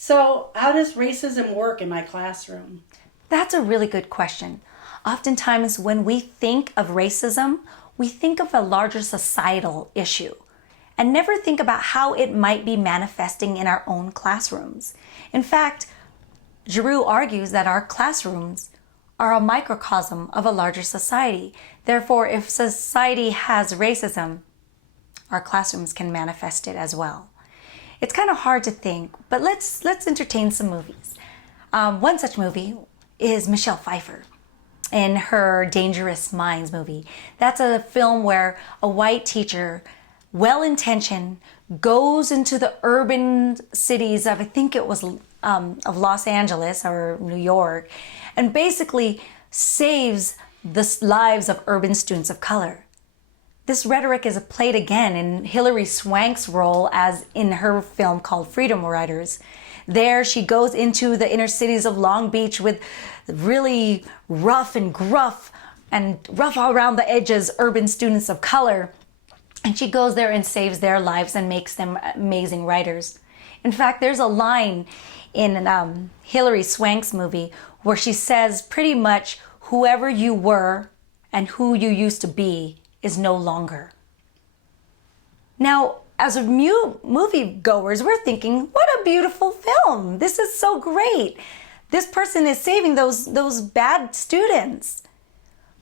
So, how does racism work in my classroom? That's a really good question. Oftentimes, when we think of racism, we think of a larger societal issue and never think about how it might be manifesting in our own classrooms. In fact, Giroux argues that our classrooms are a microcosm of a larger society. Therefore, if society has racism, our classrooms can manifest it as well. It's kind of hard to think, but let's entertain some movies. One such movie is Michelle Pfeiffer in her Dangerous Minds movie. That's a film where a white teacher, well-intentioned, goes into the urban cities of, I think it was of Los Angeles or New York, and basically saves the lives of urban students of color. This rhetoric is played again in Hilary Swank's role as in her film called Freedom Riders. There she goes into the inner cities of Long Beach with really rough and gruff and rough around the edges urban students of color. And she goes there and saves their lives and makes them amazing writers. In fact, there's a line in Hilary Swank's movie where she says pretty much, whoever you were and who you used to be is no longer. Now, as a movie goers, we're thinking, what a beautiful film. This is so great. This person is saving those bad students.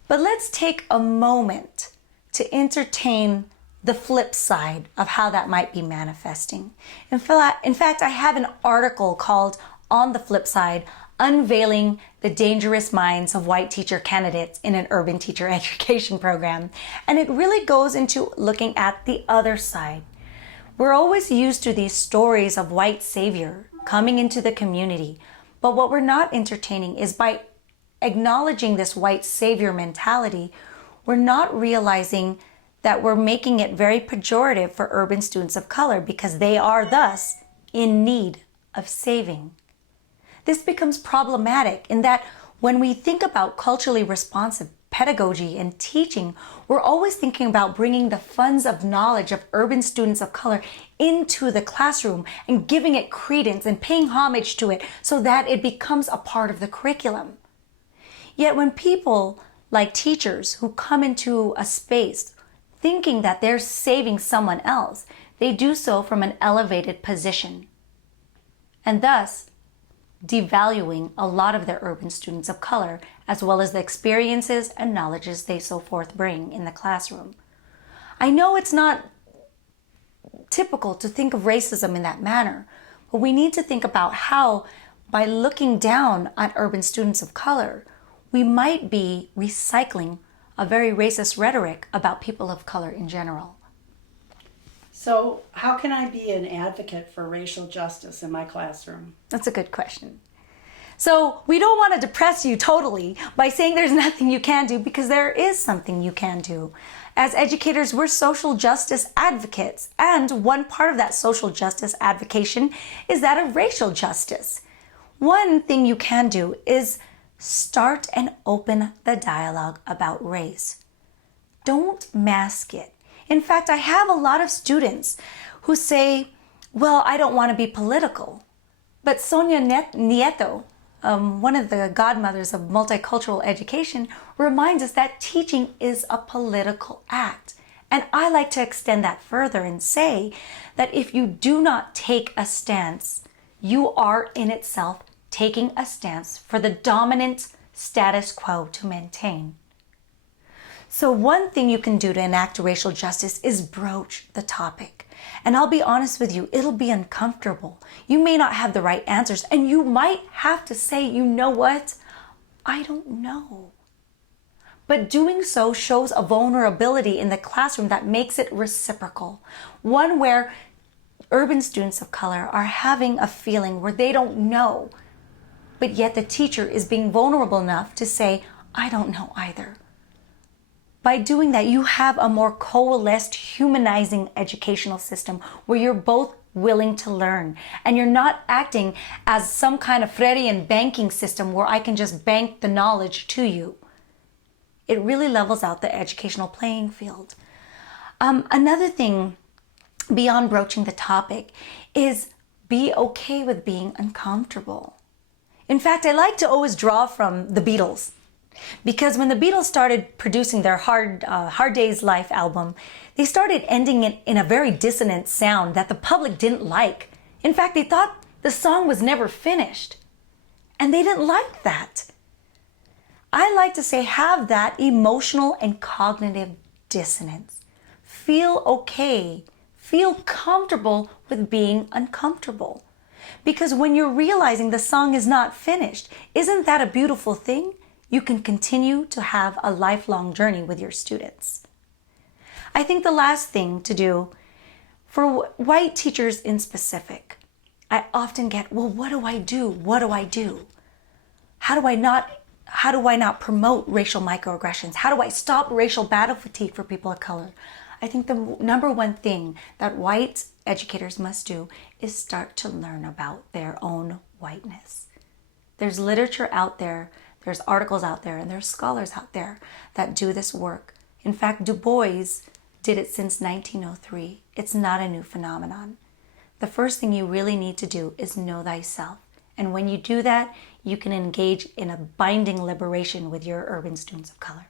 But let's take a moment to entertain the flip side of how that might be manifesting. In fact, I have an article called On the Flip Side, Unveiling the Dangerous Minds of White Teacher Candidates in an Urban Teacher Education Program. And it really goes into looking at the other side. We're always used to these stories of white savior coming into the community, but what we're not entertaining is by acknowledging this white savior mentality, we're not realizing that we're making it very pejorative for urban students of color because they are thus in need of saving. This becomes problematic in that when we think about culturally responsive pedagogy and teaching, we're always thinking about bringing the funds of knowledge of urban students of color into the classroom and giving it credence and paying homage to it so that it becomes a part of the curriculum. Yet when people like teachers who come into a space thinking that they're saving someone else, they do so from an elevated position, and thus devaluing a lot of their urban students of color, as well as the experiences and knowledges they so forth bring in the classroom. I know it's not typical to think of racism in that manner, but we need to think about how, by looking down on urban students of color, we might be recycling a very racist rhetoric about people of color in general. So, how can I be an advocate for racial justice in my classroom? That's a good question. So we don't want to depress you totally by saying there's nothing you can do, because there is something you can do. As educators, we're social justice advocates, and one part of that social justice advocacy is that of racial justice. One thing you can do is start and open the dialogue about race. Don't mask it. In fact, I have a lot of students who say, well, I don't want to be political. But Sonia Nieto, one of the godmothers of multicultural education, reminds us that teaching is a political act. And I like to extend that further and say that if you do not take a stance, you are in itself taking a stance for the dominant status quo to maintain. So one thing you can do to enact racial justice is broach the topic. And I'll be honest with you, it'll be uncomfortable. You may not have the right answers, and you might have to say, you know what? I don't know. But doing so shows a vulnerability in the classroom that makes it reciprocal. One where urban students of color are having a feeling where they don't know, but yet the teacher is being vulnerable enough to say, I don't know either. By doing that, you have a more coalesced, humanizing educational system where you're both willing to learn, and you're not acting as some kind of Freudian banking system where I can just bank the knowledge to you. It really levels out the educational playing field. Another thing beyond broaching the topic is be okay with being uncomfortable. In fact, I like to always draw from the Beatles, because when the Beatles started producing their Hard Day's Life album, they started ending it in a very dissonant sound that the public didn't like. In fact, they thought the song was never finished. And they didn't like that. I like to say, have that emotional and cognitive dissonance. Feel okay. Feel comfortable with being uncomfortable. Because when you're realizing the song is not finished, isn't that a beautiful thing? You can continue to have a lifelong journey with your students. I think the last thing to do for white teachers in specific, I often get, well, what do I do? What do I do? How do I not promote racial microaggressions? How do I stop racial battle fatigue for people of color? I think the number one thing that white educators must do is start to learn about their own whiteness. There's literature out there, there's articles out there, and there's scholars out there that do this work. In fact, Du Bois did it since 1903. It's not a new phenomenon. The first thing you really need to do is know thyself. And when you do that, you can engage in a binding liberation with your urban students of color.